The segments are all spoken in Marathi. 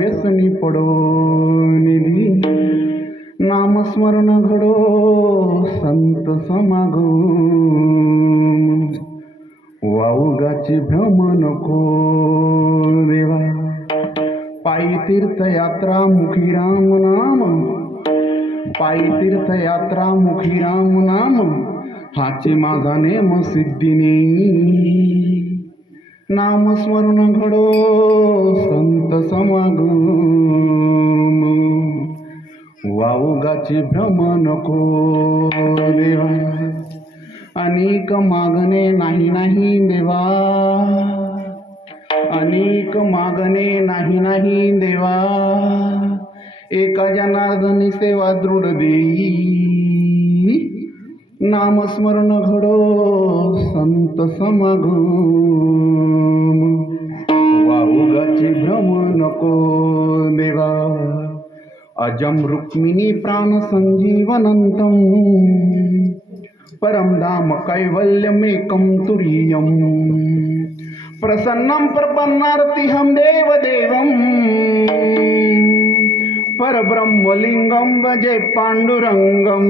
व्यसनी पडो निधी नामस्मरण घडो संत समागम वाऊगाची भ्रम नको देवा पायी तीर्थयात्रा मुखी राम नाम पायी तीर्थयात्रा मुखी राम नाम हाची माझा नेम सिद्धिनी नामस्मरण घडो संत समागम वाऊगाची भ्रम नको देवा अनेक मागणे नाही नाही देवा अनेक मागणे नाही नाही देवा एका जनार्दनी सेवा दृढ देई नामस्मरण घडो संत समागम वाऊगाची भ्रम नको देवा अजम रुक्मिणी प्राण संजीवनंतम परम धाम कैवल्यमेकं तुरीयं प्रसन्नं प्रपन्नार्तिहं देवदेवं परब्रह्मलिंगं भजे पांडुरंगं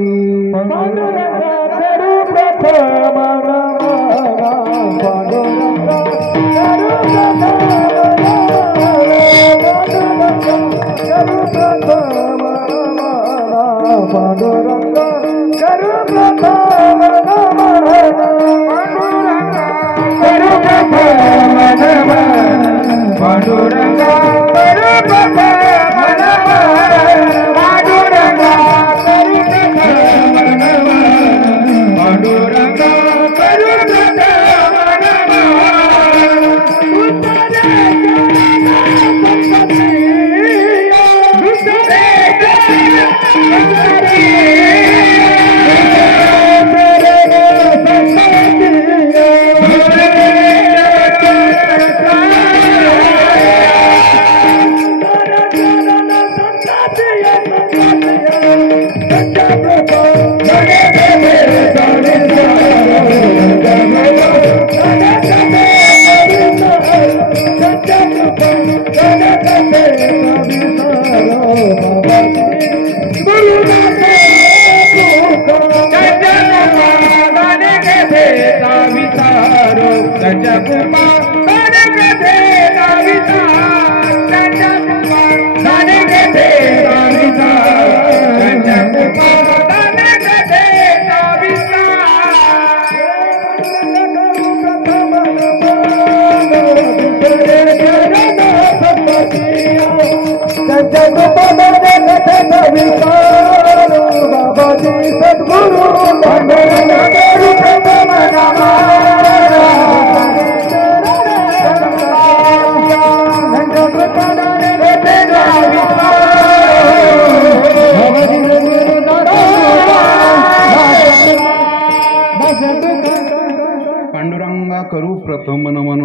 पांडुरंगा करू प्रथम नमन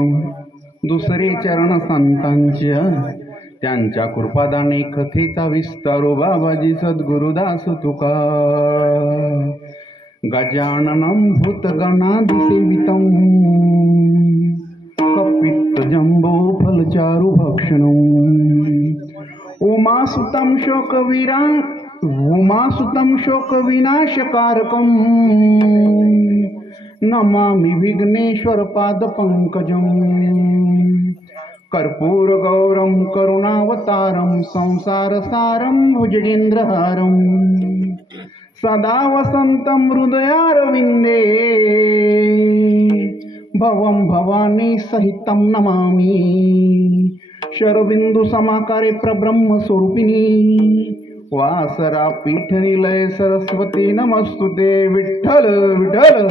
दुसरे चरण संतांच्या त्यांच्या कृपादाने कथेचा विस्तारो बाबाजी सद्गुरुदास तुका गजाननं भूतगणाधिसेवितं कपित्त जम्बो फलचारु भक्षणम् उमासुतं शोकविनाशकारकं नमामि विघ्नेश्वर पादपङ्कजम् कर्पूरगौरं करुणावतारं संसारसारं भुजगेन्द्रहारं सदा वसन्तं हृदयारविन्दे भवं भवानी सहितं नमामि शरबिंदु समाकारे प्रब्रह्मस्वरूपिणी वासरा पीठ निलय सरस्वती नमस्तुते विठ्ठल विठ्ठल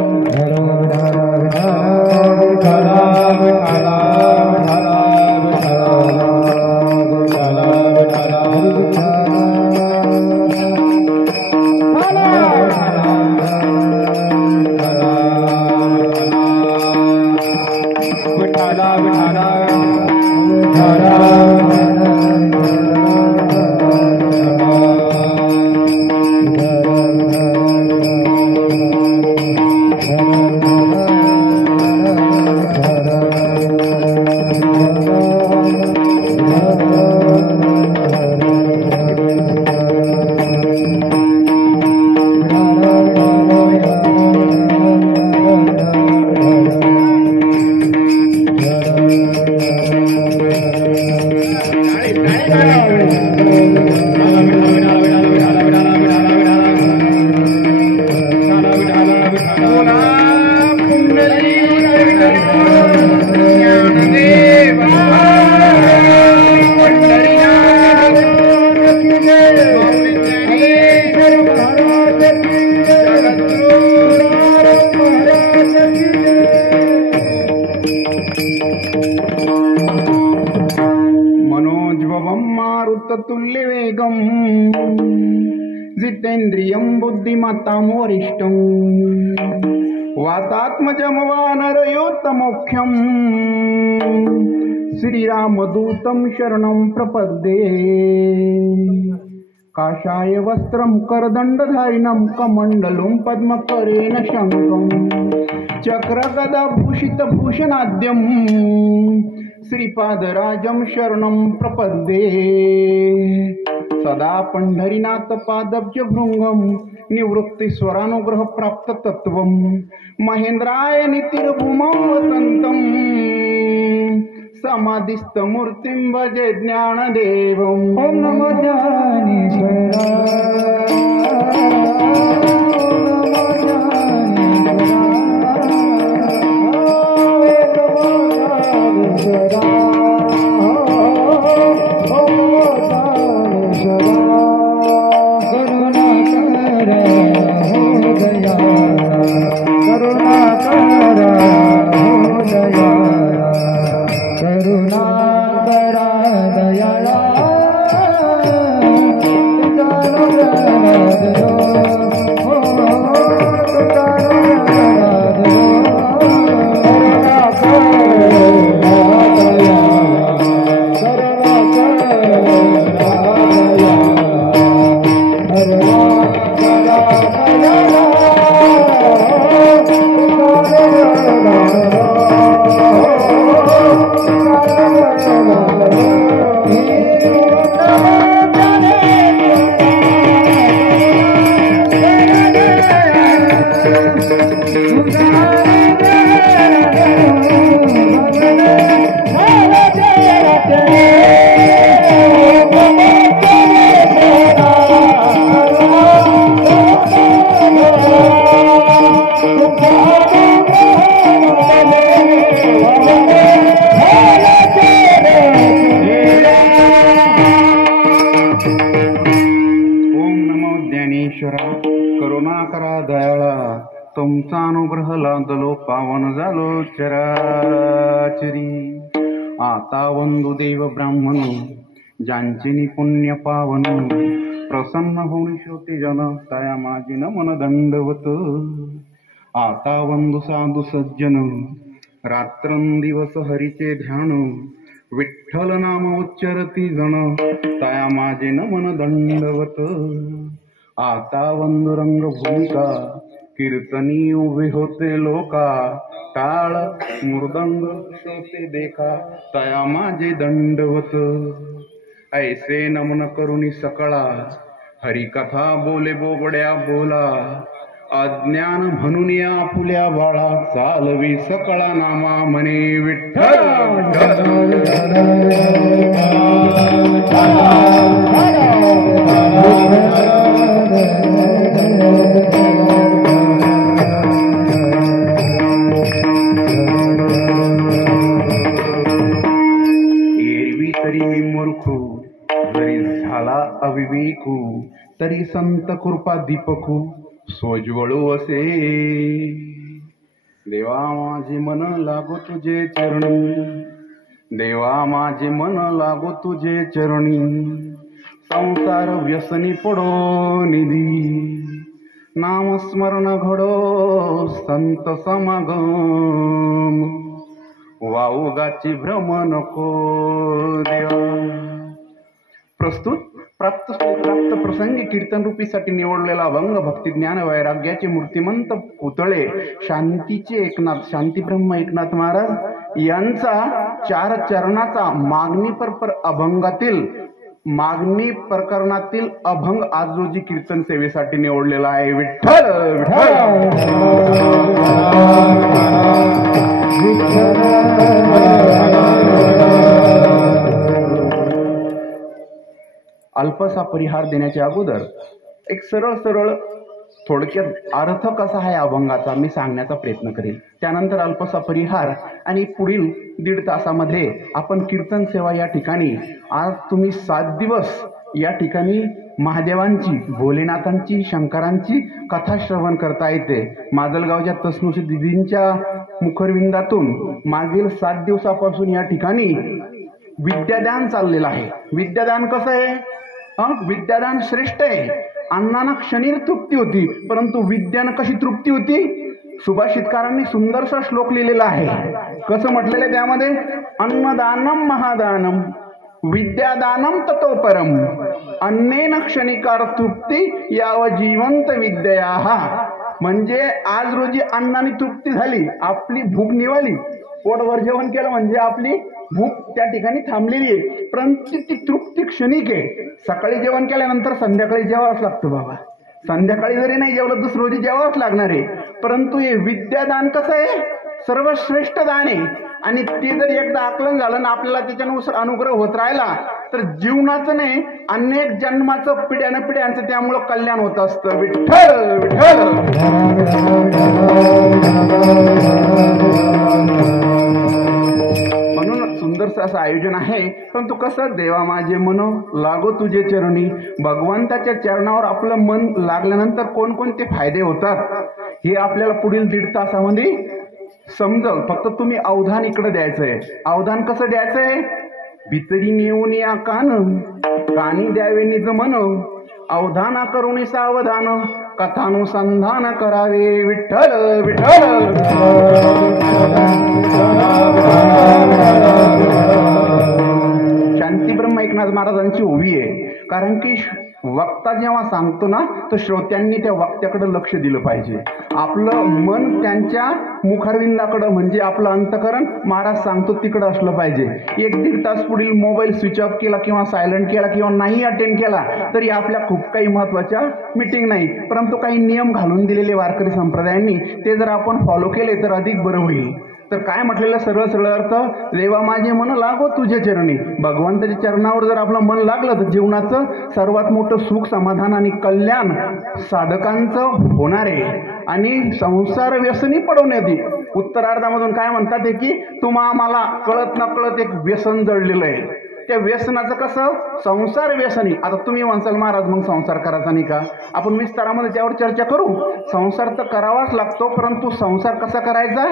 तुल्यवेगं जितेन्द्रियं बुद्धिमतां वरिष्ठं वातात्मजं वानरयोत्तमोख्यं श्रीरामदूतं शरणं प्रपद्ये काषाय वस्त्रं करदण्डधारिणं कमण्डलुं पद्मकरेण शङ्खं चक्रगदाभूषितभूषणाद्यं श्रीपादराजं शरणं प्रपद्ये सदा पंढरीनाथ पादब्जभृङ्गं निवृत्तिस्वरानुग्रहप्राप्ततत्त्वं महेन्द्राय नितिर्भूमौ वसन्तं समाधिस्थमूर्तिं भजे ज्ञानदेवम्। ॐ नमो करुणाकरा दयाळा तुमचा अनुग्रह लादलो पावन झालो चराचरी। आता वंदुदेव ब्राह्मण ज्यांचे पुण्य पावन प्रसन्न होऊन श्रोते जन तया माझी नमन दंडवत। आता वंदु साधु सज्जन रात्रंदिवस हरीचे ध्यान विठ्ठल नाम उच्चरती जन तया माझे नमन दंडवत। आता वंदुरंग भूमिका कीर्तनी उभे होते लोका टाळ मृदंग श्रोते देखा तया माझे दंडवत। ऐसे नमन करुणी सकळा हरिकथा बोले बोबड्या बोला अज्ञान म्हणून या फुल्या बाळा चालवी सकळा नामा म्हणे विठ्ठल। एरवी तरी मी मूर्खू जरी झाला अविवेकू तरी संत कृपा दीपकू सोज्वळू असे। देवा माझे मन लागो तुझे चरणी देवा माझे मन लागो तुझे चरणी संसार व्यसनी पडो निधी नामस्मरण घडो संत समागम वाऊगाची भ्रम नको देवा। प्रस्तुत प्राप्त प्रसंगी कीर्तन रूपीसाठी निवडलेला अभंग भक्ती ज्ञान वैराग्याचे मूर्तिमंत पुतळे शांतीचे एकनाथ शांती ब्रह्म एकनाथ महाराज यांचा 4 चरणाचा मागणी प्रकरणातील अभंग आज रोजी कीर्तन सेवेसाठी निवडलेला आहे। विठ्ठल अल्पसा परिहार देण्याच्या अगोदर एक सरळ सरळ थोडक्यात अर्थ कसा आहे अभंगाचा मी सांगण्याचा प्रयत्न करेल. त्यानंतर अल्पसा परिहार आणि पुढील 1.5 तासामध्ये आपण कीर्तन सेवा या ठिकाणी, आज तुम्ही 7 दिवस या ठिकाणी महादेवांची, भोलेनाथांची, शंकरांची कथा श्रवण करता येते. माजलगावच्या तसनुसी दिदींच्या मुखरविंदातून मागील 7 दिवसापासून या ठिकाणी विद्यादान चाललेलं आहे. विद्यादान कसं आहे? विद्यादान श्रेष्ठ आहे. अन्नाना क्षणीर तृप्ती होती, परंतु विद्यानं कशी तृप्ती होती? सुभाषितकारांनी सुंदरसा श्लोक लिहिलेला आहे. कसं म्हटलेलं आहे त्यामध्ये? अन्नदानम महादानम विद्यादानम ततो परम अन्नेन क्षणिकार तृप्ती याव जिवंत विद्या. म्हणजे आज रोजी अन्नाने तृप्ती झाली, आपली भूक निवाली, पोटभर जेवण केलं म्हणजे आपली भूक त्या ठिकाणी थांबलेली आहे, परंतु ती तृप्ती क्षणिक आहे. सकाळी जेवण केल्यानंतर संध्याकाळी जेवावंच लागतं बाबा. संध्याकाळी जरी नाही जेवलं दुसऱ्या रोजी जेवावंच लागणार आहे. परंतु हे विद्यादान कसं आहे? सर्वश्रेष्ठ दान आहे. आणि ते जर एकदा आकलन झालं ना आपल्याला त्याच्यानुसार अनुग्रह होत राहिला तर जीवनाचं नाही अनेक जन्माचं पिढ्यानं पिढ्यांचं त्यामुळं कल्याण होत असतं. विठ्ठल विठ्ठल. म्हणून सुंदरसं असं आयोजन आहे. परंतु कसं? देवा माझे मन लागो तुझे चरणी. भगवंताच्या चरणावर आपलं मन लागल्यानंतर कोणकोणते फायदे होतात हे आपल्याला पुढील 1.5 तासामध्ये समजल. फक्त तुम्ही अवधान इकडे द्यायचंय. अवधान कसं द्यायचंय? भीतरी नेऊन या कान, कानी द्यावे निज मन, अवधाना करुणी सावधान, कथानुसंधान करावे. विठ्ठल विठ्ठल. शांतीब्रह्म एकनाथ महाराजांची ओवी आहे. कारण की वक्ता जेव्हा सांगतो ना तर श्रोत्यांनी त्या वक्त्याकडे लक्ष दिलं पाहिजे. आपलं मन त्यांच्या मुखारविंदाकडं म्हणजे आपलं अंतकरण महाराज सांगतो तिकडं असलं पाहिजे. 1-1.5 तास पुढील मोबाईल स्विच ऑफ केला किंवा सायलेंट केला किंवा नाही अटेंड केला तरी आपल्या खूप काही महत्वाच्या मीटिंग नाही, परंतु काही नियम घालून दिलेले वारकरी संप्रदायांनी ते जर आपण फॉलो केले तर अधिक बरं होईल. तर काय म्हटलेलं सरळ सरळ अर्थ? देवा माझे मन लागो तुझे चरणी. भगवंताच्या चरणावर जर आपलं मन लागलं तर जीवनाचं सर्वात मोठं सुख, समाधान आणि कल्याण साधकांचं होणार आहे. आणि संसार व्यसनी पडवण्यात उत्तरार्धामधून काय म्हणतात की तुम्हा आम्हाला कळत न कळत एक व्यसन जडलेलं आहे. त्या व्यसनाचं कसं? संसार व्यसनी. आता तुम्ही म्हणसाल महाराज मग संसार करायचा नाही का? आपण विस्तारामध्ये त्यावर चर्चा करू. संसार तर करावाच लागतो, परंतु संसार कसा करायचा?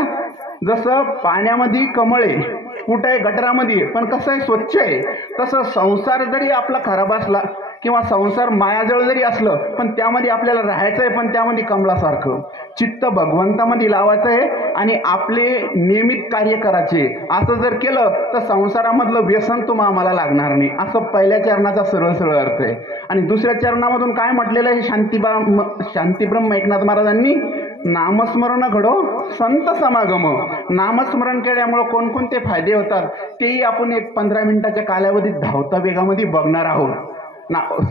जसं पाण्यामध्ये कमळ आहे, कुठं आहे? गटरामध्ये, पण कसं आहे? स्वच्छ आहे. तसं संसार जरी आपला खराब असला किंवा संसार मायाजळ जरी असलं पण त्यामध्ये आपल्याला राहायचं आहे, पण त्यामध्ये कमळासारखं चित्त भगवंतामध्ये लावायचं आहे आणि आपले नियमित कार्य करायचे. असं जर केलं तर संसारामधलं व्यसन तुम्हाला आम्हाला लागणार नाही. असं पहिल्या चरणाचा सरळ सरळ अर्थ आहे. आणि दुसऱ्या चरणामधून काय म्हटलेलं आहे शांतीब्रह्म एकनाथ महाराजांनी? नामस्मरण घडो संत समागम. नामस्मरण केल्यामुळे कोणकोणते फायदे होतात तेही आपण एक 15 मिनिटाच्या कालावधीत धावता वेगामध्ये बघणार आहोत.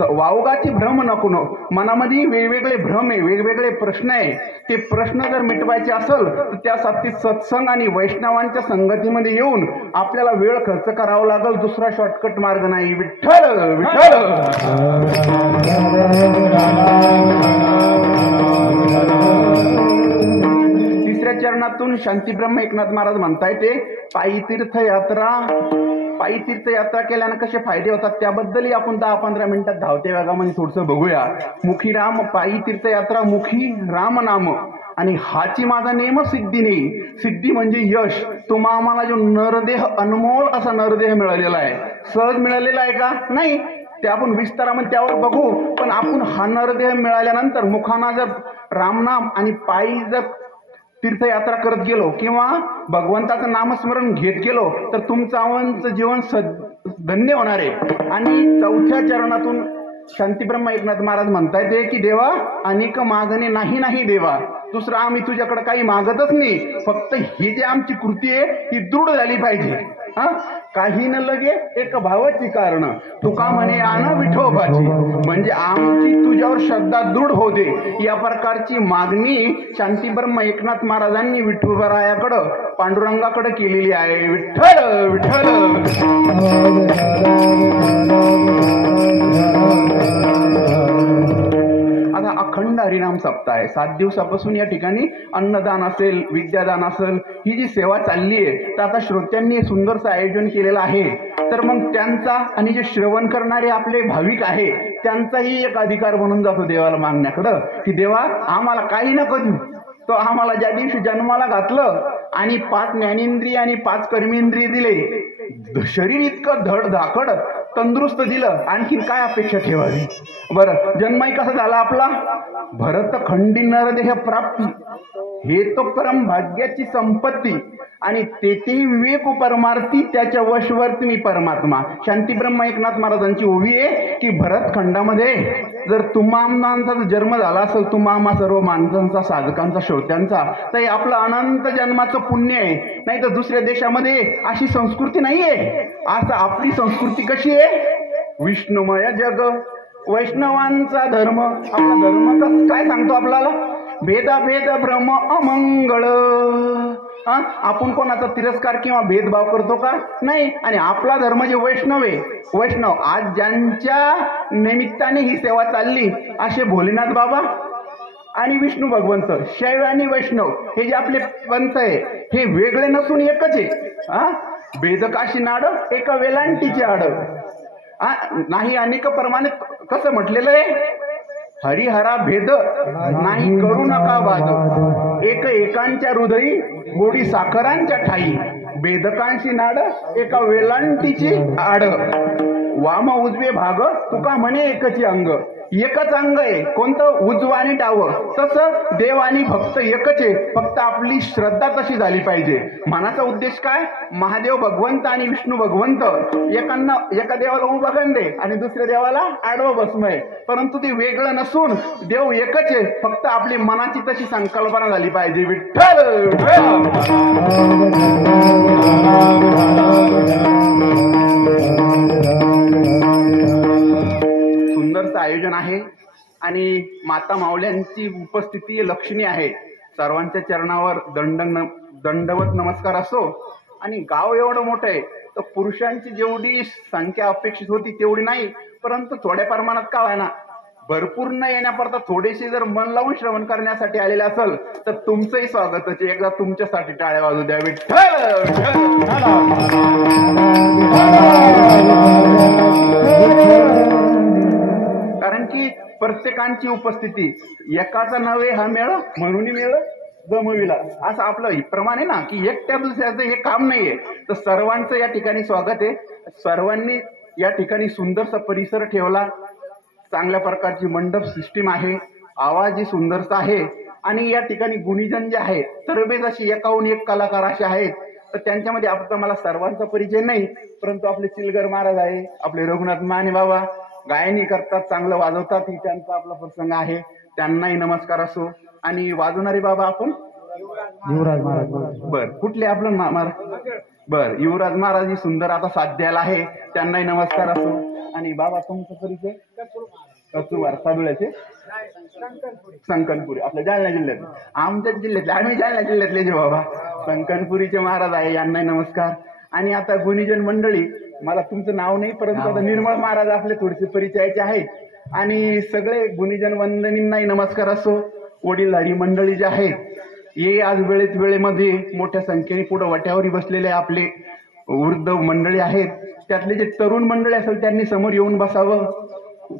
वावगाची भ्रम नको. मनामध्ये वेगवेगळे भ्रम आहे, वेगवेगळे प्रश्न आहे. ते प्रश्न जर मिटवायचे असेल तर त्यासाठी सत्संग आणि वैष्णवांच्या संगतीमध्ये येऊन आपल्याला वेळ खर्च करावा लागेल. दुसरा शॉर्टकट मार्ग नाही. विठ्ठल विठ्ठल. तिसऱ्या चरणातून शांतीब्रह्म एकनाथ महाराज म्हणताय ते पायी तीर्थयात्रा केल्यानं कसे फायदे होतात त्याबद्दलही आपण 10-15 मिनिटात धावते वेगामध्ये थोडंसं बघूया. मुखी राम पायी तीर्थयात्रा, मुखी राम नाम आणि हाची माझा नेम सिद्धी नाही. सिद्धी म्हणजे यश. तुम्हा आम्हाला जो नरदेह, अनमोल असा नरदेह मिळालेला आहे. सहज मिळालेला आहे का? नाही. ते आपण विस्तारामध्ये त्यावर बघू. पण आपण हा नरदेह मिळाल्यानंतर मुखाना जर रामनाम आणि पायी जर तीर्थयात्रा करत गेलो किंवा भगवंताचं नामस्मरण घेत गेलो तर तुमचं जीवन धन्य होणार आहे. आणि चौथ्या चरणातून शांतीब्रह्म एकनाथ महाराज म्हणतायत की देवा अनेक मागणे नाही देवा, दुसरं आम्ही तुझ्याकडे काही मागतच नाही. फक्त ही जी आमची कृती आहे ही दृढ झाली पाहिजे. काही न लगे एक भावाची कारण तुका म्हणे आन विठोबाची. म्हणजे आमची तुझ्यावर श्रद्धा दृढ होते या प्रकारची मागणी शांतीब्रह्म एकनाथ महाराजांनी विठोबरायाकडं, पांडुरंगाकडे केलेली आहे. विठ्ठल विठ्ठल. सप्ताह आहे. 7 दिवसापासून या ठिकाणी अन्नदान असेल, विद्यादान असेल, ही जी सेवा चालली आहे, तर आता श्रोत्यांनी सुंदरचं आयोजन केलेलं आहे. तर मग त्यांचा आणि जे श्रवण करणारे आपले भाविक आहे त्यांचाही एक अधिकार बनून जातो देवाला मागण्याकडं, की देवा आम्हाला काही नको देऊ, तो आम्हाला ज्या दिवशी जन्माला घातलं आणि 5 ज्ञानेंद्रिय आणि 5 कर्मेंद्रिय दिले, शरीर इतकं धडधाकड तंदुरुस्त दिलं, आणखी काय अपेक्षा ठेवावी. बरं, जन्मही कसा झाला आपला, भरत खंडी नरदेह प्राप्ती, हे तो परम भाग्याची संपत्ती, आणि तेथेही विवेक परमार्थी, त्याच्या वशवर्ती मी परमात्मा. शांती ब्रह्म एकनाथ महाराजांची ओवी आहे की भरत खंडामध्ये जर तुम्हा माणसाचा जन्म झाला असेल, तुम्हा सर्व माणसांचा, साधकांचा, श्रोत्यांचा, तर हे आपलं अनंत जन्माचं पुण्य आहे. नाही तर दुसऱ्या देशामध्ये अशी संस्कृती नाहीये. असं आपली संस्कृती कशी आहे, विष्णुमय जग, वैष्णवांचा धर्म. आपला धर्म काय सांगतो आपल्याला, भेदाभेद भ्रम अमंगळ. आपण कोणाचा तिरस्कार किंवा भेदभाव करतो का, नाही. आणि आपला धर्म जे वैष्णव आहे, वैष्णव आज ज्यांच्या निमित्ताने ही सेवा चालली असे भोलेनाथ बाबा आणि विष्णू भगवंत, शैव आणि वैष्णव हे जे आपले पंथ आहे हे वेगळे नसून एकच आहे. भेदकाशी नाड एका वेलांटीचे आड, नाही अनेक प्रमाणे कसं म्हटलेलं आहे, हरिहरा भेद नाही करू नका वाद, एक एकांच्या हृदयी गोडी साखरांच्या ठाई, भेदकांशी नाड एका वेलांटीची आड, वाम उजवे भाग तुका म्हणे एकची अंग. एकच अंग आहे, कोणतं, उजवा आणि डावं. तसं देव आणि भक्त एकच आहे, फक्त आपली श्रद्धा तशी झाली पाहिजे. मनाचा उद्देश काय, महादेव भगवंत आणि विष्णू भगवंत एका देवाला उभं गंडे आणि दुसऱ्या देवाला आडवं बसमय, परंतु ते वेगळं नसून देव एकच आहे, फक्त आपली मनाची तशी संकल्पना झाली पाहिजे. विठ्ठल सुंदरचं आयोजन आहे आणि माता माऊल्यांची उपस्थिती लक्षणीय आहे. सर्वांच्या चरणावर दंडवत नमस्कार असो. आणि गाव एवढं मोठं आहे तर पुरुषांची जेवढी संख्या अपेक्षित होती तेवढी नाही, परंतु थोड्या प्रमाणात का व्हायना, भरपूर न येण्याकरता थोडेसे जर मन लावून श्रवण करण्यासाठी आलेले असेल तर तुमचंही स्वागतच. एकदा तुमच्यासाठी टाळ्या वाजू द्या. कारण की प्रत्येकांची उपस्थिती, एकाचा नव्हे हा मेळ म्हणून मेळ जमविला, असं आपलं प्रमाण आहे ना, की एकट्या दुसऱ्याचं हे काम नाहीये. तर सर्वांचं या ठिकाणी स्वागत आहे. सर्वांनी या ठिकाणी सुंदरसा परिसर ठेवला, चांगल्या प्रकारची मंडप सिस्टीम आहे, आवाजही सुंदरचा आहे. आणि या ठिकाणी गुणीजन जे आहेत सर्वच अशी एकाहून एक कलाकार असे आहेत. तर त्यांच्यामध्ये आता मला सर्वांचा परिचय नाही, परंतु आपले चिलगर महाराज आहे, आपले रघुनाथ माने बाबा गायनी करतात, चांगलं वाजवतात, ही त्यांचा आपला प्रसंग आहे, त्यांनाही नमस्कार असो. आणि वाजवणारे बाबा आपण युवराज महाराज. बर, कुठले आपलं महाराज, बर युवराज महाराज ही सुंदर आता साथ द्यायला आहे, त्यांनाही नमस्कार असो. आणि बाबा तुमचा परिचय, कचुवार सादुळ्याचे संकनपुरी, आपल्या जालना जिल्ह्यात, आमच्याच जिल्ह्यातले, आम्ही जालना जिल्ह्यातले जे बाबा संकनपुरीचे महाराज आहे, यांनाही नमस्कार. आणि आता गुणीजन मंडळी, मला तुमचं नाव नाही, परंतु आता निर्मळ महाराज आपले थोडेसे परिचयाचे आहेत. आणि सगळे गुणीजन वंदनींनाही नमस्कार असो. वडीलधारी मंडळी जे आहेत हे आज वेळेमध्ये मोठ्या संख्येने पुढे वाट्यावरी बसलेले आपले वृद्ध मंडळी आहेत. त्यातले जे तरुण मंडळी असेल त्यांनी समोर येऊन बसावं.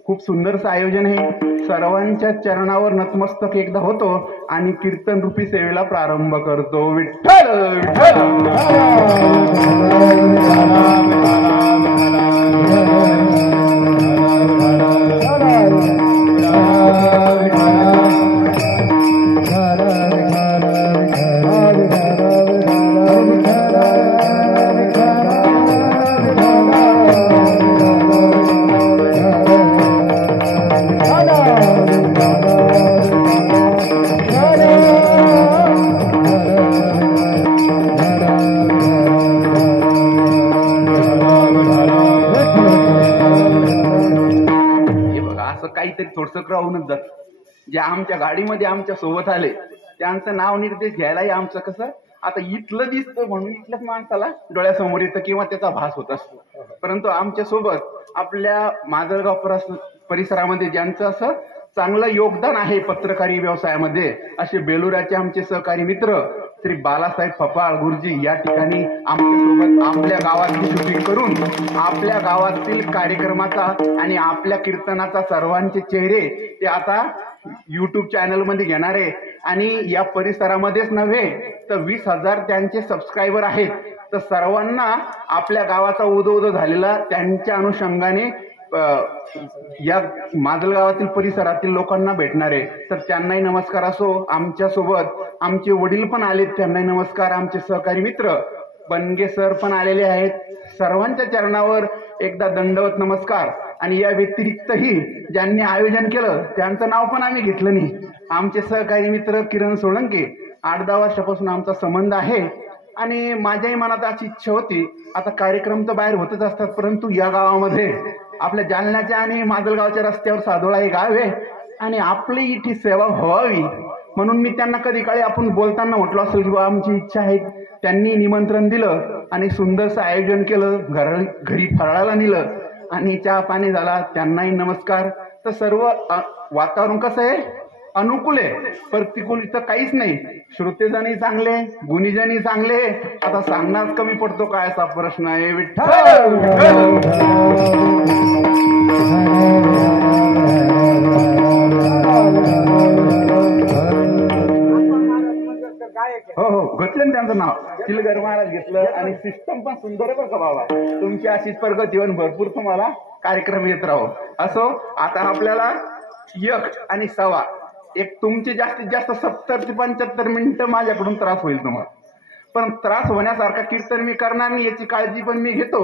खूप सुंदरचं आयोजन आहे. सर्वांच्या चरणावर नतमस्तक एकदा होतो आणि कीर्तन रूपी सेवेला प्रारंभ करतो. विठ्ठल विठ्ठल. थोडसं राहूनच जात. जे आमच्या गाडीमध्ये आमच्या सोबत आले त्यांचं नाव निर्देश घ्यायलाही आमचं कसं, आता इथलं दिसतं म्हणून इथल्याच माणसाला डोळ्यासमोर येतं किंवा त्याचा भास होत असतो. परंतु आमच्या सोबत आपल्या माजलगाव परिसरामध्ये ज्यांचं असं चांगलं योगदान आहे पत्रकारी व्यवसायामध्ये, असे बेलुराचे आमचे सहकारी मित्र श्री बालासाहेब फपाळ गुरुजी या ठिकाणी आमच्यासोबत आपल्या गावातली शूटिंग करून आपल्या गावातील कार्यक्रमाचा आणि आपल्या कीर्तनाचा सर्वांचे चेहरे ते आता YouTube चॅनलमध्ये घेणार आहे. आणि या परिसरामध्येच नव्हे तर 20,000 त्यांचे सबस्क्रायबर आहेत. तर सर्वांना आपल्या गावाचा उदो झालेला त्यांच्या अनुषंगाने या माजलगावातील परिसरातील लोकांना भेटणार आहे. तर त्यांनाही नमस्कार असो. आमच्यासोबत आमचे वडील पण आलेत, त्यांनाही नमस्कार. आमचे सहकारी मित्र बनगे सर पण आलेले आहेत. सर्वांच्या चरणावर एकदा दंडवत नमस्कार. आणि या व्यतिरिक्तही ज्यांनी आयोजन केलं त्यांचं नाव पण आम्ही घेतलं नाही. आमचे सहकारी मित्र किरण सोळंके, 8-10 वर्षापासून आमचा संबंध आहे. आणि माझ्याही मनात अशी इच्छा होती, आता कार्यक्रम तर बाहेर होतच असतात, परंतु या गावामध्ये आपल्या जालन्याच्या आणि माजलगावच्या रस्त्यावर साधोळा हे गाव आहे आणि आपली इथे सेवा व्हावी म्हणून मी त्यांना कधी काळी आपण बोलताना म्हटलो असेल की बाबा आमची इच्छा आहे. त्यांनी निमंत्रण दिलं आणि सुंदरसं आयोजन केलं, घरी फराळाला नेलं आणि चहा पाणी झाला. त्यांनाही नमस्कार. तर सर्व वातावरण कसं आहे, अनुकूल आहे, प्रतिकूल इथं काहीच नाही. श्रोतेजनही चांगले, गुणीजनही चांगले. आता सांगणार कमी पडतो काय असा प्रश्न आहे. विठ्ठल हो हो घेतलं ना त्यांचं नाव, चिलगर महाराज घेतलं. आणि सिस्टम पण सुंदर आहे बरं का बाबा. तुमची अशीच प्रगती होऊन भरपूर तुम्हाला कार्यक्रम येत राहो. असो, आता आपल्याला 1 आणि 1.25 एक तुमचे जास्तीत जास्त 70 ते 75 मिनिटं माझ्याकडून त्रास होईल तुम्हाला. पण त्रास होण्यासारखा कीर्तन मी करणार नाही याची काळजी पण मी घेतो.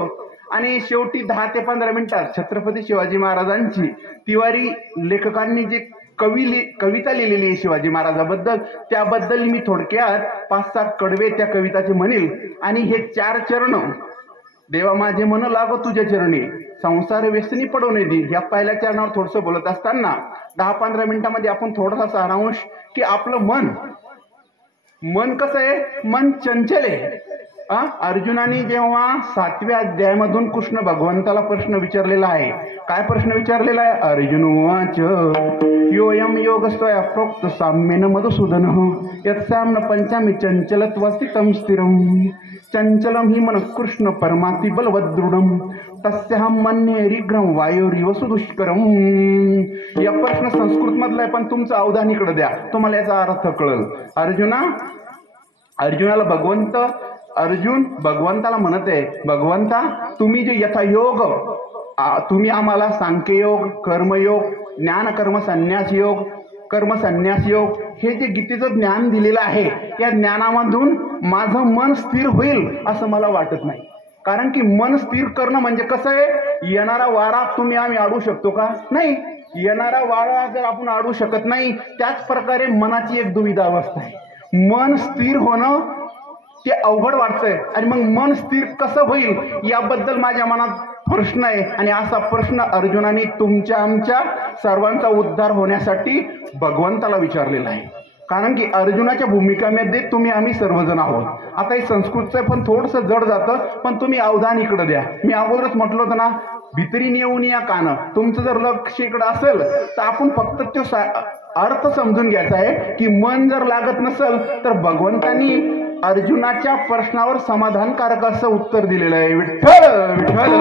आणि शेवटी 10 ते 15 मिनिटात छत्रपती शिवाजी महाराजांची तिवारी लेखकांनी जे कविता लिहिलेली आहे शिवाजी महाराजाबद्दल, त्याबद्दल मी थोडक्यात 5-7 कडवे त्या कविताचे म्हणेल. आणि हे 4 चरण, देवा माझे मन लाग तुझ्या चरणी, संसार व्यसनी पडवणे दे, या पहिल्या चरणावर थोडंसं बोलत असताना 10-15 मिनिटांमध्ये आपण थोडासा सारांश की आपलं मन कसं आहे, मन चंचल आहे. अर्जुनाने जेव्हा 7व्या अध्यायामधून कृष्ण भगवंताला प्रश्न विचारलेला आहे, काय प्रश्न विचारलेला आहे? अर्जुन उवाच योयम योगस्त्वया प्रोक्त साम्येन मधुसूदन यत्साम्न पंचामी चंचलत्वस्थितं स्थिरं चंचलम हि मन कृष्ण परमाति बलवदृढम तस्याहं मन्ये रीघ्रं वायुरिव सुदुष्करम. या प्रश्न संस्कृत मधला आहे, पण तुमचं अवधान इकडे द्या, तुम्हाला याचा अर्थ कळेल. अर्जुनाला अर्जुन भगवंताला म्हणत आहे, भगवंता तुम्ही जे यथायोग तुम्ही आम्हाला सांख्ययोग, कर्मयोग, ज्ञान कर्म संन्यास योग, कर्म संन्यास योग हे जे गीतेचं ज्ञान दिलेलं आहे, या ज्ञानामधून माझं मन स्थिर होईल असं मला वाटत नाही. कारण की मन स्थिर करणं म्हणजे कसं आहे, येणारा वारा आम्ही अडवू शकतो का? नाही. येणारा वारा जर आपण अडवू शकत नाही, त्याच प्रकारे मनाची एक दुविधा अवस्था आहे. मन स्थिर होणं ते अवघड वाटतंय. आणि मग मन स्थिर कसं होईल याबद्दल माझ्या मनात प्रश्न आहे. आणि असा प्रश्न अर्जुनाने तुमच्या आमच्या सर्वांचा उद्धार होण्यासाठी भगवंताला विचारलेला आहे. कारण की अर्जुनाच्या भूमिकामध्ये तुम्ही आम्ही सर्वजण आहोत. आता हे संस्कृतचं पण थोडंसं जड जातं, पण तुम्ही अवधान इकडे द्या. मी अगोदरच म्हटलं होतं ना, भितरी नेऊन या कान. तुमचं जर लक्ष इकडं असेल तर आपण फक्त तो अर्थ समजून घ्यायचा आहे की मन जर लागत नसेल तर भगवंतांनी अर्जुनाच्या प्रश्नावर समाधानकारक असं उत्तर दिलेलं आहे. विठ्ठल विठ्ठल.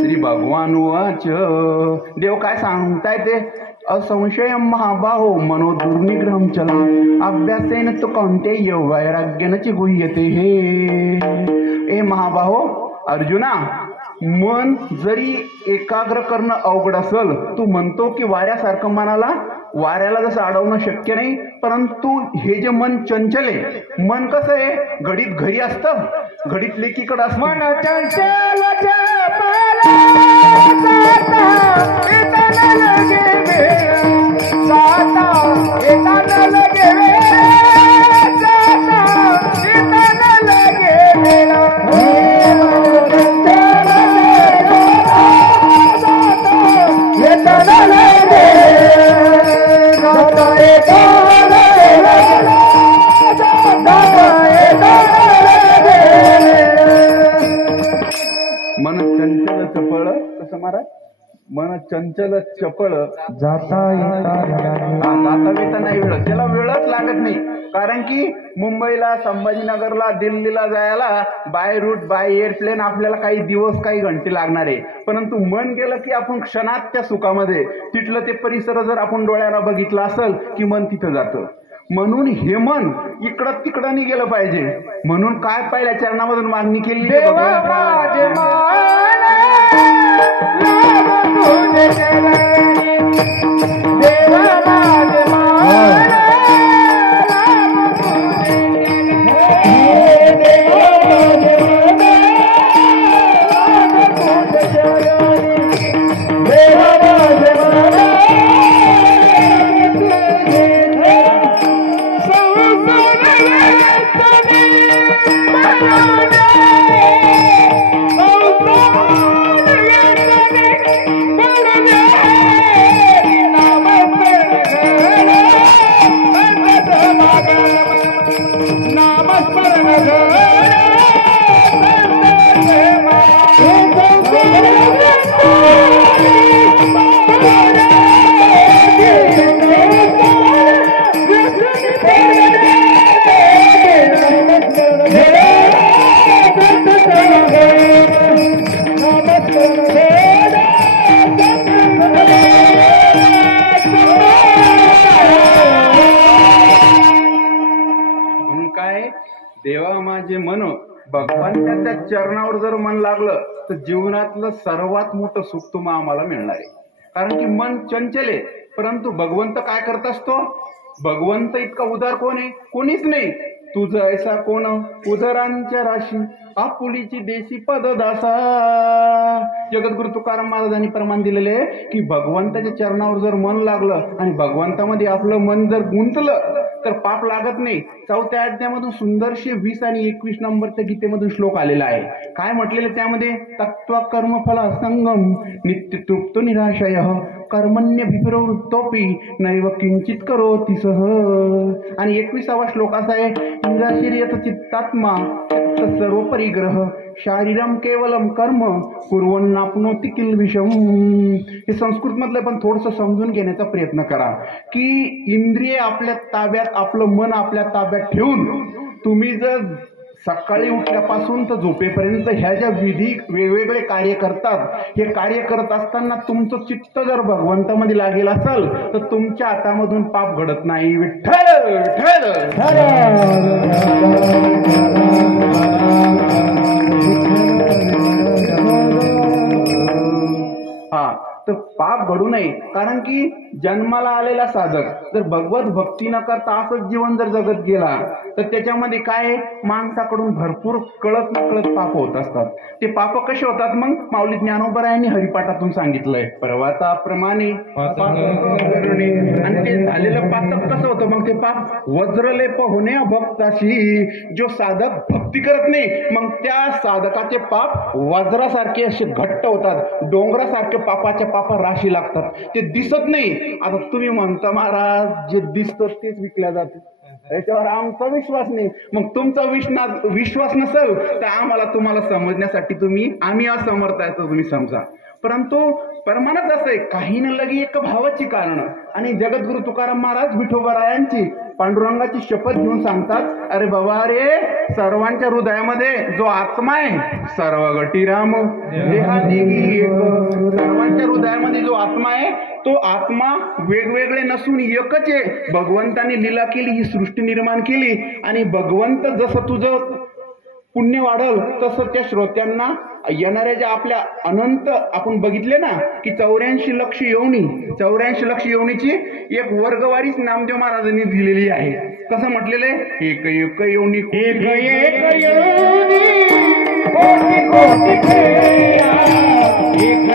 श्री भगवान वाच. देव काय सांगताय ते, असंशय महाबाहो मनोदुर्निग्रहम चला अभ्यासेन तु कौंतेय वैराग्यनची गुह्यते. हे महाबाहो अर्जुना, मन जरी एकाग्र करणं अवघड असेल, तू म्हणतो की वाऱ्यासारखं वाऱ्याला जसं अडवणं शक्य नाही, परंतु हे जे मन चंचल आहे, मन कसं आहे, घडीत घरी असतं, घडीत लेकीकडे असतं. मन चंचल Da मन चंचल चपळ जाता येता नाही वेळ, त्याला वेळच लागत नाही. कारण की मुंबईला, संभाजीनगरला, दिल्लीला जायला बाय रूट, बाय एअरप्लेन आपल्याला काही दिवस, काही घंटे लागणार आहे. परंतु मन गेलं की आपण क्षणात त्या सुखामध्ये, तिथलं ते परिसर जर आपण डोळ्याला बघितलं असेल की मन तिथं जातं. म्हणून हे मन इकडं तिकडं नाही गेलं पाहिजे. म्हणून काय पहिल्या चरणामधून मागणी केली, देवा माझे मन, भगवंताच्या चरणावर जर मन लागलं तर जीवनातलं सर्वात मोठं सुख तुम्हाला आम्हाला मिळणार आहे. कारण की मन चंचल आहे, परंतु भगवंत काय करत असतो? भगवंत इतका उदार कोण आहे? कोणीच नाही. तुझं ऐसा कोण उदरांच्या राशी, आपुलीची देशी पददासा. जगद्गुरु तुकाराम महाराजांनी प्रमाण दिलेले की भगवंताच्या चरणावर जर मन लागलं आणि भगवंतामध्ये आपलं मन जर गुंतलं तर पाप लागत नाही. 4थ्या अध्यायामधून सुंदरशे 20 आणि 21 नंबरच्या गीतेमधून श्लोक आलेला आहे. काय म्हटलेलं त्यामध्ये? तत्व कर्मफला संगम नित्य तृप्त निराशय कर्मण्य विप्रवृत्तोपि नैव किंचित करोति सह. आणि 21वा श्लोक असा आहे, निराशीर्यत चित्तात्मा सर्व परिग्रह शारीरम केवलम कर्म कुर्वन्नाप्नोति किल विषम. हे संस्कृत मधलं पण थोडंसं समजून घेण्याचा प्रयत्न करा की इंद्रिय आपल्या ताब्यात, आपलं मन आपल्या ताब्यात ठेवून तुम्ही जर सकाळी उठल्यापासून तर झोपेपर्यंत ह्या ज्या विधी वेगवेगळे कार्य करतात, हे कार्य करत असताना तुमचं चित्त जर भगवंतामध्ये लागेल असेल तर तुमच्या हातामधून पाप घडत नाही. विठ्ठल विठ्ठल. हा, तर पाप घडू नये. कारण की जन्माला आलेला साधक जर भगवत भक्ती न करता असंच जीवन जर जगत गेला तर त्याच्यामध्ये काय, माणसाकडून भरपूर कळत नकळत पाप होत असतात. ते पाप कसे होतात? मग माऊली ज्ञानोबरायांनी हरिपाठातून सांगितलंय, पर्वताप्रमाणे आणि ते झालेलं पातक कसं होतं? मग ते पाप वज्रलेप होणे भक्ताशी. जो साधक भक्ती करत नाही मग त्या साधकाचे पाप वज्रासारखे असे घट्ट होतात, डोंगरासारखे पापाच्या पापा राशी लागतात. ते दिसत नाही. आता तुम्ही म्हणता महाराज जे दिसतं तेच विकल्या जातं, याच्यावर आमचा विश्वास नाही. मग तुमचा विश्वास नसेल तर आम्हाला तुम्हाला समजण्यासाठी आम्ही असमर्थ आहे तर तुम्ही समजा. परंतु परमानच असं आहे, काही न लगी एक भावाची कारण. आणि जगद्गुरु तुकाराम महाराज विठोबरायांची पांडुरंगाची शपथ घेऊन सांगतात, अरे बाबा रे, सर्वांच्या हृदयामध्ये जो आत्मा आहे सर्व गटी राम देहाती एक. सर्वांच्या हृदयामध्ये जो आत्मा आहे तो आत्मा वेगवेगळे नसून एकच आहे. भगवंताने लीला केली, ही सृष्टी निर्माण केली आणि भगवंत जसं तुझं पुण्य वाढल तसं त्या श्रोत्यांना येणाऱ्या ज्या आपल्या अनंत आपण बघितले ना की 84 लक्ष योनी, 84 लक्ष योनीची एक वर्गवारीच नामदेव महाराजांनी दिलेली आहे. कसं म्हटलेलं आहे? एक एक योनी, एक एक योनी, कोटी कोटी फेरा, एक